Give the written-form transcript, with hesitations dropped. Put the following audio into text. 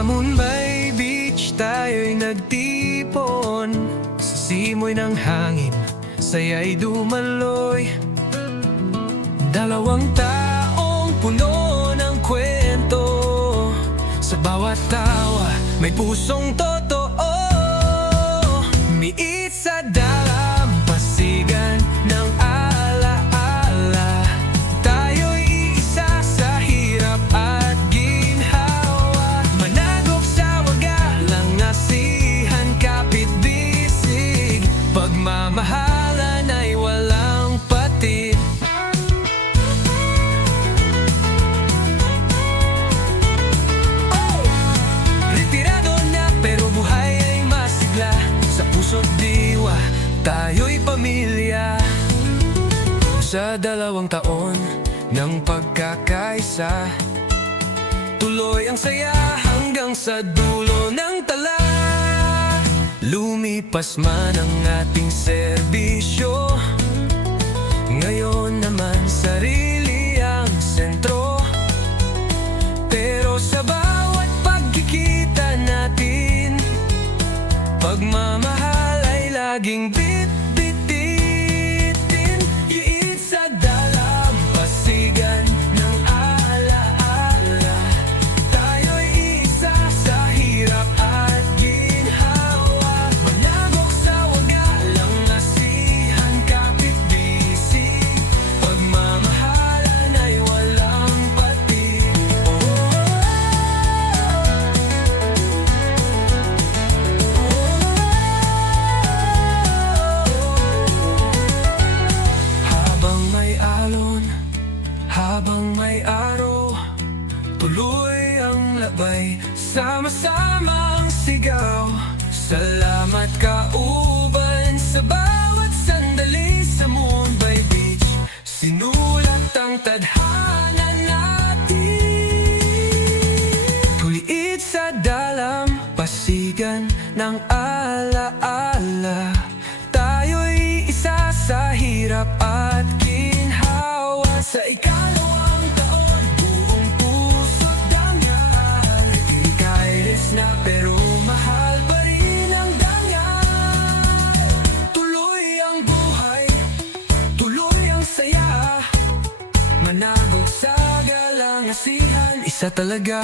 Sa Moonbay Beach tayo'y nagtipon, sa simoy ng hangin, saya'y dumaloy. 2 taong puno ng kwento, sa bawat tawa may pusong totoo. Miit sa dalampasigan ng alaala, tayo'y iisa sa hirap at ginhawa. Managok sa wagalang asihan, kapit-bisig, pagmamahalan ay walang patid. Retirado na pero buhay ay masigla, sa puso't diwa tayo'y pamilya. Sa 2 taon ng pagkakaisa, tuloy ang saya hanggang sa dulo ng tala. Lumipas man ang ating serbisyo, ngayon naman sarili ang sentro. Pero sa bawat pagkikita natin, pagmamahal ay laging bit-bitin. Iit sa dalampasigan ng alaala, tayo'y isa sa hirap at ginhawa. Managok sa wagalang asihan, kapit-bisig, pagmamahalan ay walang patid. Habang may araw, tuloy ang labay, sama-sama ang sigaw. Salamat kauban sa bawat sandali sa Moonbay Beach. Sinulat ang tadhana natin, tuliit sa dalampasigan ng alaala, tayo'y isa sa hirap at ginhawa. Sa 2 taon, buong puso't dangal, di kailis na pero mahal pa rin ang dangal. Tuloy ang buhay, tuloy ang saya, managok sa galang asihan, isa talaga